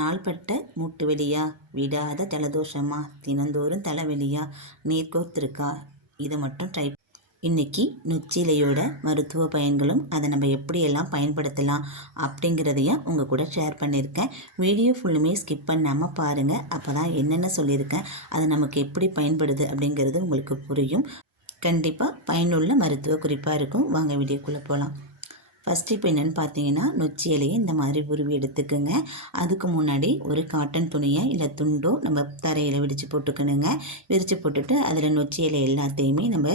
நாள்பட்ட மூட்டு வெளியா விடாத ஜலதோஷமா? தினந்தோறும் தலைவலியா? நீர் கோர்த்திருக்கா இதை மட்டும் ட்ரை இன்னைக்கு நொச்சிலையோட மருத்துவ பயன்களும் அதை நம்ம எப்படியெல்லாம் பயன்படுத்தலாம் அப்படிங்கிறதையும் உங்கள் கூட ஷேர் பண்ணியிருக்கேன். வீடியோ ஃபுல்லுமே ஸ்கிப் பண்ணாமல் பாருங்கள் அப்போ தான் என்னென்ன சொல்லியிருக்கேன் அது நமக்கு எப்படி பயன்படுது அப்படிங்கிறது உங்களுக்கு புரியும். கண்டிப்பாக பயனுள்ள மருத்துவ குறிப்பாக இருக்கும். வாங்க வீடியோக்குள்ளே போகலாம் ஃபஸ்ட்டு இப்போ என்னென்னு பார்த்தீங்கன்னா நொச்சி இலையை இந்த மாதிரி உருவி எடுத்துக்கோங்க. அதுக்கு முன்னாடி ஒரு காட்டன் துணியை இல்லை துண்டோ நம்ம தரையில் விரித்து போட்டுக்கணுங்க. விரித்து போட்டுட்டு அதில் நொச்சி இலை எல்லாத்தையுமே நம்ம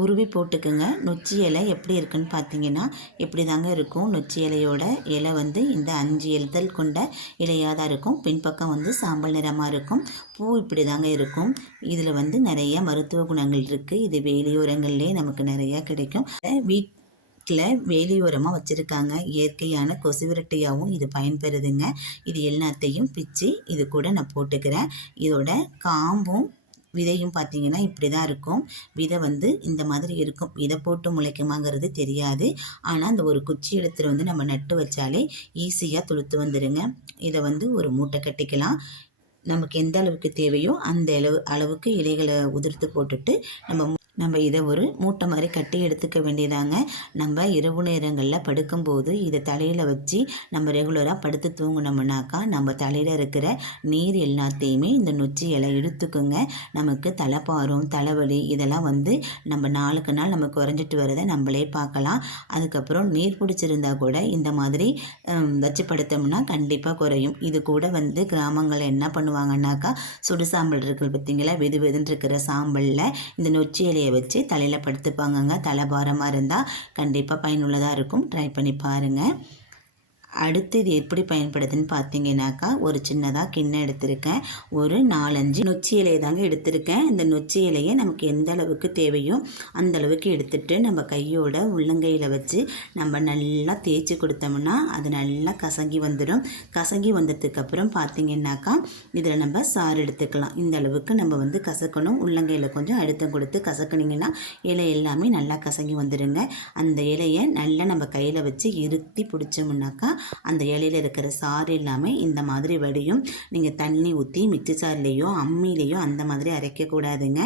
உருவி போட்டுக்கோங்க. நொச்சி இலை எப்படி இருக்குன்னு பார்த்தீங்கன்னா இப்படி தாங்க இருக்கும். நொச்சி இலையோட இலை வந்து இந்த அஞ்சு எழுதல் கொண்ட இலையாக தான் இருக்கும். பின்பக்கம் வந்து சாம்பல் நிறமாக இருக்கும். பூ இப்படி தாங்க இருக்கும். இதில் வந்து நிறைய மருத்துவ குணங்கள் இருக்குது இது வேலையோரங்கள்லேயே நமக்கு நிறையா கிடைக்கும். வீட் வீட்டில் வேலியோரமாக வச்சுருக்காங்க. இயற்கையான கொசு விரட்டையாகவும் இது பயன்பெறுதுங்க. இது எல்லாத்தையும் பிச்சு இது கூட நான் போட்டுக்கிறேன். இதோட காம்பும் விதையும் பார்த்தீங்கன்னா இப்படி தான் இருக்கும். விதை வந்து இந்த மாதிரி இருக்கும். விதை போட்டு முளைக்குமாங்கிறது தெரியாது. ஆனால் அந்த ஒரு குச்சி எடுத்துகிட்டு வந்து நம்ம நட்டு வச்சாலே ஈஸியாக துளுத்து வந்துடுங்க இதை வந்து ஒரு மூட்டை கட்டிக்கலாம். நமக்கு எந்த அளவுக்கு தேவையோ அந்த அளவு அளவுக்கு இலைகளை உதிர்த்து போட்டுட்டு நம்ம நம்ம இதை ஒரு மூட்டை மாதிரி கட்டி எடுத்துக்க வேண்டியதாங்க. நம்ம இரவு நேரங்களில் படுக்கும்போது இதை தலையில் வச்சு நம்ம ரெகுலராக படுத்து தூங்கினோம்னாக்கா நம்ம தலையில் இருக்கிற நீர் எல்லாத்தையுமே இந்த நொச்சி இலை இழுத்துக்குங்க. நமக்கு தலைப்பாரும் தலைவலி இதெல்லாம் வந்து நம்ம நாளுக்கு நாள் நம்ம குறைஞ்சிட்டு வரதை நம்மளே பார்க்கலாம். அதுக்கப்புறம் நீர் பிடிச்சிருந்தா கூட இந்த மாதிரி வச்சு படுத்தோம்னா கண்டிப்பாக குறையும். இது கூட வந்து கிராமங்களில் என்ன பண்ணுவாங்கன்னாக்கா சுடு சாம்பல் இருக்குது பார்த்தீங்களா வெது வெதுன்னு இருக்கிற சாம்பலில் இந்த நொச்சி இலையை இலையை வச்சு தலையில் படுத்துப்பாங்கங்க. தலைபாரமாக இருந்தால் கண்டிப்பாக பயனுள்ளதாக இருக்கும். ட்ரை பண்ணி பாருங்கள் அடுத்து இது எப்படி பயன்படுதுன்னு பார்த்தீங்கன்னாக்கா ஒரு சின்னதாக கிண்ணம் எடுத்திருக்கேன். ஒரு நாலஞ்சு நொச்சி இலையை தாங்க எடுத்திருக்கேன். இந்த நொச்சி இலையை நமக்கு எந்த அளவுக்கு தேவையோ அந்த அளவுக்கு எடுத்துட்டு நம்ம கையோட உள்ளங்கையில் வச்சு நம்ம நல்லா தேய்ச்சி கொடுத்தோம்னா அது நல்லா கசங்கி வந்துடும் கசங்கி வந்ததுக்கப்புறம் பார்த்தீங்கன்னாக்கா இதில் நம்ம சாறு எடுத்துக்கலாம். இந்த அளவுக்கு நம்ம வந்து கசக்கணும். உள்ளங்கையில் கொஞ்சம் அழுத்தம் கொடுத்து கசக்குனிங்கன்னா இலை எல்லாமே நல்லா கசங்கி வந்துடுங்க அந்த இலையை நல்லா நம்ம கையில் வச்சு இருத்தி பிடிச்சோம்னாக்கா அந்த இலையில் இருக்கிற சாறு இல்லாமல் இந்த மாதிரி வடியும். நீங்கள் தண்ணி ஊற்றி மிக்சி சார்லேயோ அம்மிலேயோ அந்த மாதிரி அரைக்கக்கூடாதுங்க.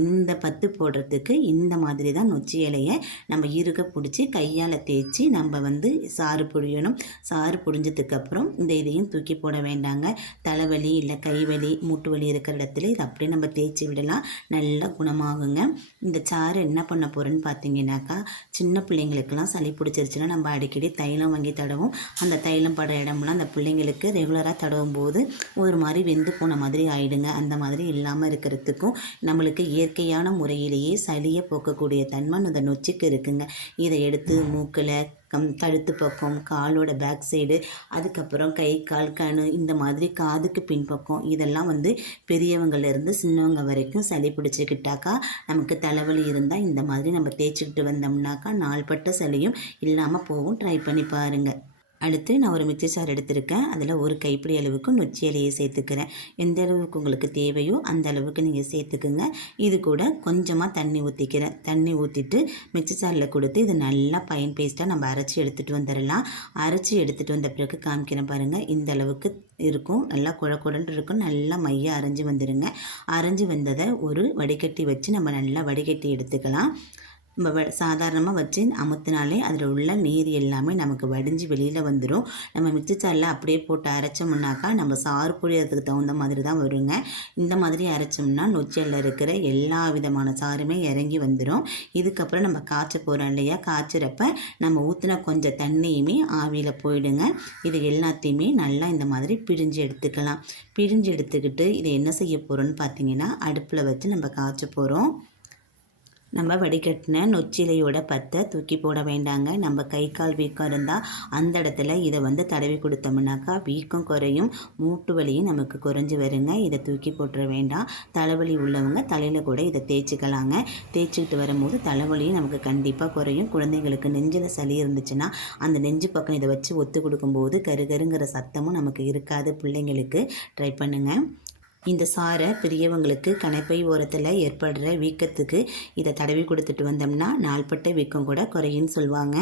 இந்த பத்து போடுறதுக்கு இந்த மாதிரி தான் நொச்சி இலையை நம்ம இருக்க பிடிச்சி கையால் தேய்ச்சி நம்ம வந்து சாறு புழியணும். சாறு புழிஞ்சதுக்கப்புறம் இந்த இதையும் தூக்கி போட வேண்டாங்க. தலைவலி இல்லை கைவலி மூட்டு வலி இருக்கிற இடத்துல இதை அப்படியே நம்ம தேய்ச்சி விடலாம். நல்லா குணமாகுங்க. இந்த சாறு என்ன பண்ண போகிறேன்னு பார்த்தீங்கன்னாக்கா சின்ன பிள்ளைங்களுக்கெல்லாம் சளி பிடிச்சிருச்சுன்னா நம்ம அடிக்கடி தைலம் வாங்கி தடவும். அந்த தைலம் பட இடம்லாம் அந்த பிள்ளைங்களுக்கு ரெகுலராக தடவும் போது ஒரு மாதிரி வெந்து போன மாதிரி ஆயிடுங்க. அந்த மாதிரி இல்லாமல் இருக்கிறதுக்கும் நம்மளுக்கு இயற்கையான முறையிலேயே சளியை போக்கக்கூடிய தன்மை அந்த நொச்சிக்கு இருக்குங்க. இதை எடுத்து மூக்கில் கம் கழுத்து பக்கம் காலோட பேக் சைடு அதுக்கப்புறம் கை கால் கணு இந்த மாதிரி காதுக்கு பின்பக்கம் இதெல்லாம் வந்து பெரியவங்கள்லேருந்து சின்னவங்க வரைக்கும் சளி பிடிச்சிக்கிட்டாக்கா நமக்கு தலைவலி இருந்தால் இந்த மாதிரி நம்ம தேய்ச்சிக்கிட்டு வந்தோம்னாக்கா நாள்பட்ட சளியும் இல்லாமல் போகும். ட்ரை பண்ணி பாருங்கள் அடுத்து நான் ஒரு மிக்சி சார் எடுத்திருக்கேன். அதில் ஒரு கைப்பிடி அளவுக்கு நொச்சி இலையை சேர்த்துக்கிறேன். எந்த அளவுக்கு உங்களுக்கு தேவையோ அந்த அளவுக்கு நீங்கள் சேர்த்துக்குங்க. இது கூட கொஞ்சமாக தண்ணி ஊற்றிக்கிறேன் தண்ணி ஊற்றிட்டு மிக்சி சாரில் கொடுத்து இது நல்லா பயன் பேஸ்ட்டாக நம்ம அரைச்சி எடுத்துகிட்டு வந்துடலாம். அரைச்சி எடுத்துகிட்டு வந்த பிறகு காமிக்கிறேன் பாருங்கள் இந்த அளவுக்கு இருக்கும். நல்லா குழக்குடன் இருக்கும். நல்லா மையம் அரைஞ்சி வந்துடுங்க. அரைஞ்சி வந்ததை ஒரு வடிகட்டி வச்சு நம்ம நல்லா வடிகட்டி எடுத்துக்கலாம். நம்ம சாதாரணமாக வச்சு அமுத்தினாலே அதில் உள்ள நீர் எல்லாமே நமக்கு வடிஞ்சு வெளியில் வந்துடும் நம்ம மிக்சி சாரில் அப்படியே போட்டு அரைச்சோம்னாக்கா நம்ம சாறு புழியறதுக்கு தகுந்த மாதிரி தான் வருங்க. இந்த மாதிரி அரைச்சோம்னா நொச்சியில் இருக்கிற எல்லா விதமான சாருமே இறங்கி வந்துடும் இதுக்கப்புறம் நம்ம காய்ச்ச போகிறோம் இல்லையா? காய்ச்சிறப்ப நம்ம ஊற்றின கொஞ்சம் தண்ணியுமே ஆவியில் போயிடுங்க. இது எல்லாத்தையுமே நல்லா இந்த மாதிரி பிரிஞ்சு எடுத்துக்கலாம். பிரிஞ்சு எடுத்துக்கிட்டு இதை என்ன செய்ய போகிறோன்னு பார்த்தீங்கன்னா அடுப்பில் வச்சு நம்ம காய்ச்ச போகிறோம் நம்ம வடிகட்டின நொச்சிலையோட பத்தை தூக்கி போட வேண்டாங்க. நம்ம கை கால் வீக்கம் இருந்தால் அந்த இடத்துல இதை வந்து தடவி கொடுத்தோம்னாக்கா வீக்கம் குறையும். மூட்டு வலியும் நமக்கு குறைஞ்சி வருங்க. இதை தூக்கி போட்டுற வேண்டாம். தலைவலி உள்ளவங்க தலையில் கூட இதை தேய்ச்சிக்கலாங்க. தேய்ச்சிக்கிட்டு வரும்போது தலைவலியும் நமக்கு கண்டிப்பாக குறையும். குழந்தைங்களுக்கு நெஞ்சில் சளி இருந்துச்சுன்னா அந்த நெஞ்சு பக்கம் இதை வச்சு ஒத்து கொடுக்கும்போது கருகருங்கிற சத்தமும் நமக்கு இருக்காது. பிள்ளைங்களுக்கு ட்ரை பண்ணுங்கள் இந்த சாரை பெரியவங்களுக்கு கணைப்பை ஓரத்தில் ஏற்படுற வீக்கத்துக்கு இதை தடவி கொடுத்துட்டு வந்தோம்னா நாள்பட்ட வீக்கம் கூட குறையுன்னு சொல்லுவாங்க.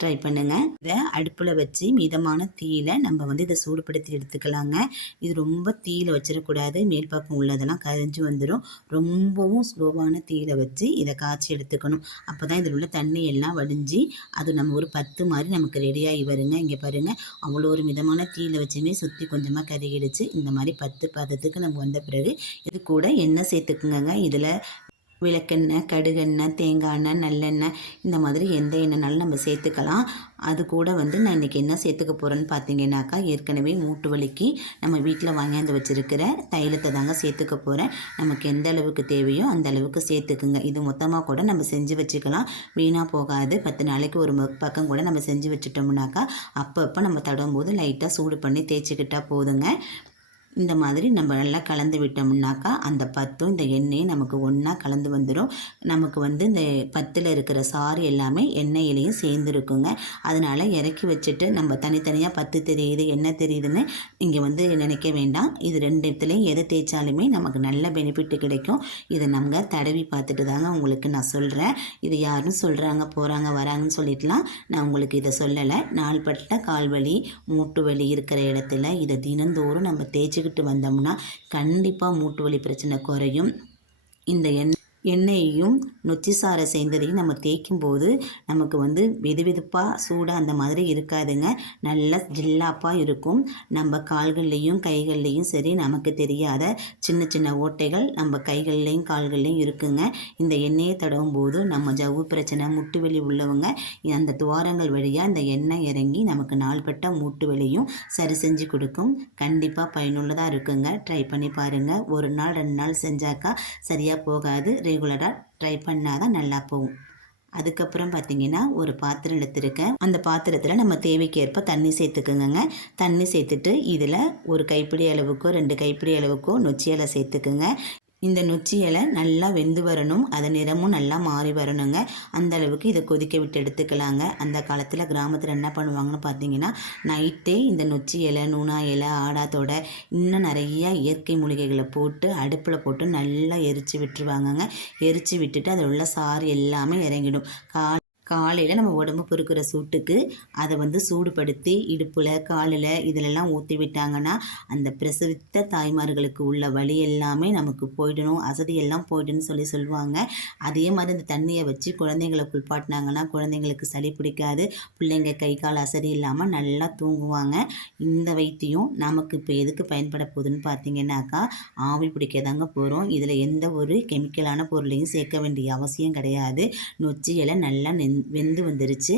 ட்ரை பண்ணுங்கள் இதை அடுப்பில் வச்சு மிதமான தீயில நம்ம வந்து இதை சூடுபடுத்தி எடுத்துக்கலாங்க. இது ரொம்ப தீயில வச்சிடக்கூடாது மேல் பக்கம் உள்ளதெல்லாம் கரிஞ்சு வந்துடும் ரொம்பவும் ஸ்லோவான தீயில வச்சு இதை காய்ச்சி எடுத்துக்கணும். அப்போ தான் இதில் உள்ள தண்ணி எல்லாம் வடிஞ்சு அது நம்ம ஒரு பத்து மாதிரி நமக்கு ரெடியாகி வருங்க. இங்கே பாருங்கள் அவ்வளோ ஒரு மிதமான தீயில வச்சுமே சுற்றி கொஞ்சமாக கருகிடுச்சு. இந்த மாதிரி பத்து பதத்துக்கு நம்ம வந்த பிறகு இது கூட எண்ணெய் சேர்த்துக்குங்க இதில் விளக்கெண்ணெய் கடுகெண்ணெய் தேங்காய் எண்ணெய் நல்லெண்ணெய் இந்த மாதிரி எந்த எண்ணெய்னாலும் நம்ம சேர்த்துக்கலாம். அது கூட வந்து நான் இன்றைக்கி என்ன சேர்த்துக்க போகிறேன்னு பார்த்தீங்கன்னாக்கா ஏற்கனவே மூட்டு வலிக்கு நம்ம வீட்டில் வாங்கியாந்து வச்சுருக்கிற தைலத்தை தாங்க சேர்த்துக்க போகிறேன் நமக்கு எந்த அளவுக்கு தேவையோ அந்த அளவுக்கு சேர்த்துக்குங்க. இது மொத்தமாக கூட நம்ம செஞ்சு வச்சுக்கலாம். வீணாக போகாது. பத்து நாளைக்கு ஒரு பக்கம் கூட நம்ம செஞ்சு வச்சுட்டோம்னாக்கா அப்பப்போ நம்ம தடவும் போது லைட்டாக சூடு பண்ணி தேய்ச்சிக்கிட்டால் போதுங்க. இந்த மாதிரி நம்ம நல்லா கலந்து விட்டோம்னாக்கா அந்த பத்தும் இந்த எண்ணெயும் நமக்கு ஒன்றா கலந்து வந்துடும் நமக்கு வந்து இந்த பத்தில் இருக்கிற சாறு எல்லாமே எண்ணெயிலையும் சேர்ந்துருக்குங்க. அதனால் இறக்கி வச்சுட்டு நம்ம தனித்தனியாக பத்து தெரியுது எண்ணெய் தெரியுதுன்னு இங்கே வந்து நினைக்க வேண்டாம். இது ரெண்டு இடத்துலையும் எதை தேய்ச்சாலுமே நமக்கு நல்ல பெனிஃபிட் கிடைக்கும். இதை நம்ம தடவி பார்த்துட்டு தாங்க உங்களுக்கு நான் சொல்கிறேன் இது யாரும் சொல்கிறாங்க போகிறாங்க வராங்கன்னு சொல்லிட்டுலாம் நான் உங்களுக்கு இதை சொல்லலை. நாள்பட்ட கால் வலி மூட்டு வலி இருக்கிற இடத்துல இதை தினந்தோறும் நம்ம தேய்ச்சி தேய்ச்சிக்கிட்டு வந்தோம்னா கண்டிப்பாக மூட்டு வலி பிரச்சனை குறையும். இந்த எண்ணெய் எண்ணெயையும் நொச்சி சாறை சேர்ந்ததையும் நம்ம தேய்க்கும் போது நமக்கு வந்து வெது வெதுப்பாக சூடாக அந்த மாதிரி இருக்காதுங்க. நல்லா ஜில்லாப்பாக இருக்கும். நம்ம கால்கள்லேயும் கைகள்லேயும் சரி நமக்கு தெரியாத சின்ன சின்ன ஓட்டைகள் நம்ம கைகள்லேயும் கால்கள்லேயும் இருக்குங்க. இந்த எண்ணெயை தடவும் போது நம்ம ஜவ்வு பிரச்சனை முட்டு வலி உள்ளவங்க அந்த துவாரங்கள் வழியாக இந்த எண்ணெய் இறங்கி நமக்கு நாள்பட்ட மூட்டு வலியும் சரி செஞ்சு கொடுக்கும். கண்டிப்பாக பயனுள்ளதாக இருக்குங்க. ட்ரை பண்ணி பாருங்கள் ஒரு நாள் ரெண்டு நாள் செஞ்சாக்கா சரியாக போகாது. ரெகுலராக ட்ரை பண்ணால் தான் நல்லா போகும். அதுக்கப்புறம் பார்த்தீங்கன்னா ஒரு பாத்திரம் எடுத்திருக்கேன். அந்த பாத்திரத்தில் நம்ம தேவைக்கேற்ப தண்ணி சேர்த்துக்குங்க தண்ணி சேர்த்துட்டு இதில் ஒரு கைப்பிடி அளவுக்கோ ரெண்டு கைப்பிடி அளவுக்கோ நொச்சியால் சேர்த்துக்குங்க. இந்த நொச்சி இலை நல்லா வெந்து வரணும். அது நிறமும் நல்லா மாறி வரணுங்க. அந்த அளவுக்கு இதை கொதிக்க விட்டு எடுத்துக்கலாங்க. அந்த காலத்தில் கிராமத்தில் என்ன பண்ணுவாங்கன்னு பார்த்தீங்கன்னா நைட்டே இந்த நொச்சி இலை நூனா இலை ஆடாத்தோட இன்னும் நிறையா இயற்கை மூலிகைகளை போட்டு அடுப்பில் போட்டு நல்லா எரித்து விட்டுருவாங்கங்க. எரித்து விட்டுட்டு அதில் உள்ள சாறு எல்லாமே இறங்கிடும். கா காலையில் நம்ம உடம்பு பொறுக்கிற சூட்டுக்கு அதை வந்து சூடுபடுத்தி இடுப்பில் காலில் இதிலெல்லாம் ஊற்றி விட்டாங்கன்னா அந்த பிரசவித்த தாய்மார்களுக்கு உள்ள வழி எல்லாமே நமக்கு போயிடணும் அசதியெல்லாம் போயிடுன்னு சொல்லி சொல்லுவாங்க. அதே மாதிரி அந்த தண்ணியை வச்சு குழந்தைங்களை குளிப்பாட்டினாங்கன்னா குழந்தைங்களுக்கு சளி பிடிக்காது பிள்ளைங்க கை கால் அசதி இல்லாமல் நல்லா தூங்குவாங்க. இந்த வைத்தியம் நமக்கு இப்போ எதுக்கு பயன்பட போகுதுன்னு பார்த்தீங்கன்னாக்கா ஆவி பிடிக்க தாங்க போகிறோம் இதில் எந்த ஒரு கெமிக்கலான பொருளையும் சேர்க்க வேண்டிய அவசியம் கிடையாது. நொச்சி இலை நல்லா வெந் வெந்து வந்துருச்சு.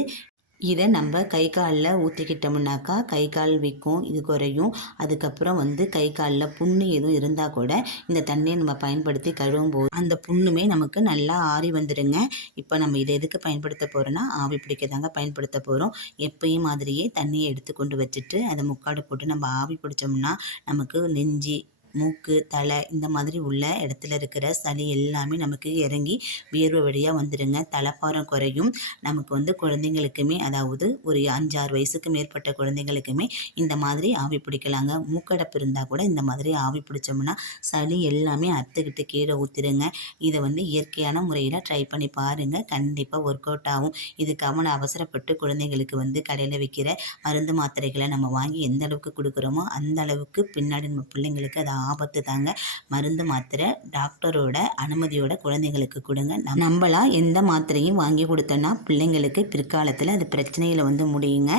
இதை நம்ம கை காலில் ஊற்றிக்கிட்டோம்னாக்கா கை கால் விற்கும் இது குறையும். அதுக்கப்புறம் வந்து கை காலில் புண்ணு எதுவும் இருந்தால் கூட இந்த தண்ணியை நம்ம பயன்படுத்தி கழுவும் போது அந்த புண்ணுமே நமக்கு நல்லா ஆறி வந்துடுங்க. இப்போ நம்ம இதை எதுக்கு பயன்படுத்த போகிறோன்னா ஆவி பிடிக்க தாங்க பயன்படுத்த போகிறோம் எப்பயும் மாதிரியே தண்ணியை எடுத்து கொண்டு வச்சுட்டு அதை முக்காடு போட்டு நம்ம ஆவி பிடிச்சோம்னா நமக்கு நெஞ்சி மூக்கு தலை இந்த மாதிரி உள்ள இடத்துல இருக்கிற சளி எல்லாமே நமக்கு இறங்கி வியர்வை வழியாக வந்துடுங்க தலைப்பாரம் குறையும். நமக்கு வந்து குழந்தைங்களுக்குமே அதாவது ஒரு அஞ்சாறு வயசுக்கு மேற்பட்ட குழந்தைங்களுக்குமே இந்த மாதிரி ஆவி பிடிக்கலாங்க. மூக்கடைப்பு இருந்தால் கூட இந்த மாதிரி ஆவி பிடிச்சோம்னா சளி எல்லாமே அத்துக்கிட்டு கீழே ஊற்றிடுங்க இதை வந்து இயற்கையான முறையில் ட்ரை பண்ணி பாருங்கள் கண்டிப்பாக ஒர்க் அவுட் ஆகும். இது கவனம் அவசரப்பட்டு குழந்தைங்களுக்கு வந்து கடையில் விற்கிற மருந்து மாத்திரைகளை நம்ம வாங்கி எந்த அளவுக்கு கொடுக்குறோமோ அந்த அளவுக்கு பின்னாடி நம்ம பிள்ளைங்களுக்கு அது ஆபத்து தாங்க மருந்து மாத்திரை டாக்டரோட அனுமதியோட குழந்தைங்களுக்கு கொடுங்க. நம்- நம்மளா எந்த மாத்திரையும் வாங்கி கொடுத்தோன்னா பிள்ளைங்களுக்கு பிற்காலத்தில் அது பிரச்சனையில் வந்து முடியுங்க.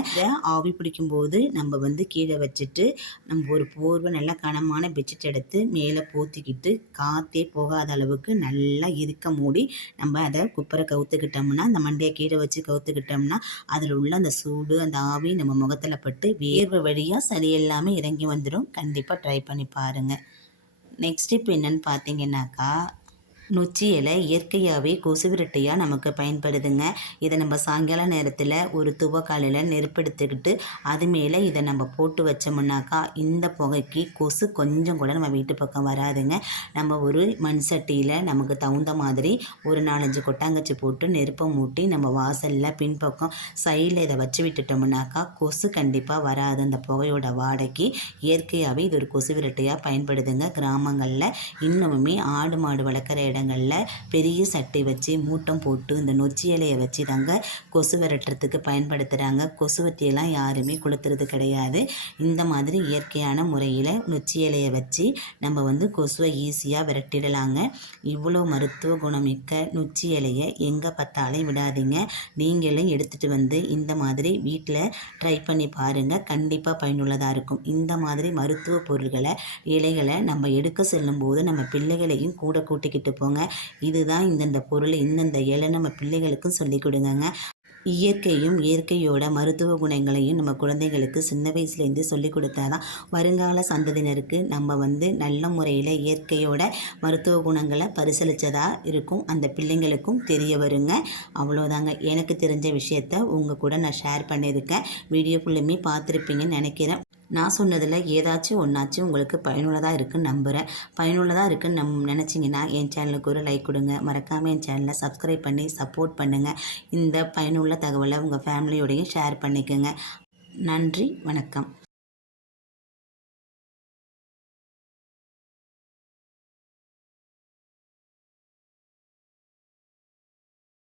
ஆவி பிடிக்கும்போது நம்ம வந்து கீழே வச்சுட்டு நம்ம ஒரு போர்வை நல்லா கனமான பெட்ஷீட் எடுத்து மேலே போத்திக்கிட்டு காற்றே போகாத அளவுக்கு நல்லா இருக்க மூடி நம்ம அதை குப்பரை கவுத்துக்கிட்டோம்னா அந்த மண்டையை கீழே வச்சு கவுத்துக்கிட்டோம்னா அதில் உள்ள அந்த சூடு அந்த ஆவி நம்ம முகத்தில் பட்டு வேர்வை வழியாக சளி எல்லாமே இறங்கி வந்துடும் கண்டிப்பாக ட்ரை பண்ணி பாருங்கள் நெக்ஸ்ட் இப்போ என்னன்னு பார்த்தீங்கன்னாக்கா நொச்சி இலை இயற்கையாகவே கொசு விரட்டையாக நமக்கு பயன்படுதுங்க. இதை நம்ம சாயங்கால நேரத்தில் ஒரு துவக்காலையில் நெருப்பெடுத்துக்கிட்டு அது மேலே இதை நம்ம போட்டு வச்சோம்னாக்கா இந்த புகைக்கு கொசு கொஞ்சம் கூட நம்ம வீட்டு பக்கம் வராதுங்க. நம்ம ஒரு மண் சட்டியில் நமக்கு தகுந்த மாதிரி ஒரு நாலஞ்சு கொட்டாங்கச்சி போட்டு நெருப்பை மூட்டி நம்ம வாசலில் பின்பக்கம் சைடில் இதை வச்சு விட்டுட்டோம்னாக்கா கொசு கண்டிப்பாக வராது. அந்த புகையோட வாடைக்கு இயற்கையாகவே இது ஒரு கொசு விரட்டையாக பயன்படுதுங்க. கிராமங்களில் இன்னுமுமே ஆடு மாடு வளர்க்குற இடம் இடங்களில் பெரிய சட்டை வச்சு மூட்டம் போட்டு இந்த நொச்சி இலையை வச்சு தாங்க கொசு விரட்டுறதுக்கு பயன்படுத்துகிறாங்க கொசுவத்தியெல்லாம் யாருமே கொளுத்துறது கிடையாது. இந்த மாதிரி இயற்கையான முறையில் நொச்சி இலையை வச்சு நம்ம வந்து கொசுவை ஈஸியாக விரட்டிடலாங்க. இவ்வளோ மருத்துவ குணமிக்க நொச்சி இலையை எங்கே பார்த்தாலும் விடாதீங்க. நீங்களும் எடுத்துகிட்டு வந்து இந்த மாதிரி வீட்டில் ட்ரை பண்ணி பாருங்கள் கண்டிப்பாக பயனுள்ளதாக இருக்கும். இந்த மாதிரி மருத்துவ பொருள்களை இலைகளை நம்ம எடுக்க செல்லும்போது நம்ம பிள்ளைகளையும் கூட கூட்டிக்கிட்டு போங்க. இதுதான் இந்தந்த பொருள் இந்தந்த இலை நம்ம பிள்ளைகளுக்கும் சொல்லிக் கொடுங்கங்க. இயற்கையும் இயற்கையோட மருத்துவ குணங்களையும் நம்ம குழந்தைங்களுக்கு சின்ன வயசுலேருந்து சொல்லி கொடுத்தா தான் வருங்கால சந்ததியினருக்கு நம்ம வந்து நல்ல முறையில் இயற்கையோட மருத்துவ குணங்களை பரிசீலித்ததாக இருக்கும். அந்த பிள்ளைங்களுக்கும் தெரிய வருங்க. அவ்வளோதாங்க. எனக்கு தெரிஞ்ச விஷயத்த உங்கள் கூட நான் ஷேர் பண்ணியிருக்கேன். வீடியோ ஃபுல்லுமே பார்த்துருப்பீங்கன்னு நினைக்கிறேன். நான் சொன்னதில் ஏதாச்சும் ஒன்றாச்சும் உங்களுக்கு பயனுள்ளதாக இருக்குன்னு நம்புகிறேன் பயனுள்ளதாக இருக்குன்னு நம் நினச்சிங்கன்னா என் சேனலுக்கு ஒரு லைக் கொடுங்க. மறக்காமல் என் சேனலை சப்ஸ்கிரைப் பண்ணி சப்போர்ட் பண்ணுங்கள் இந்த பயனுள்ள தகவலை உங்கள் ஃபேமிலியோடையும் ஷேர் பண்ணிக்கோங்க. நன்றி வணக்கம்.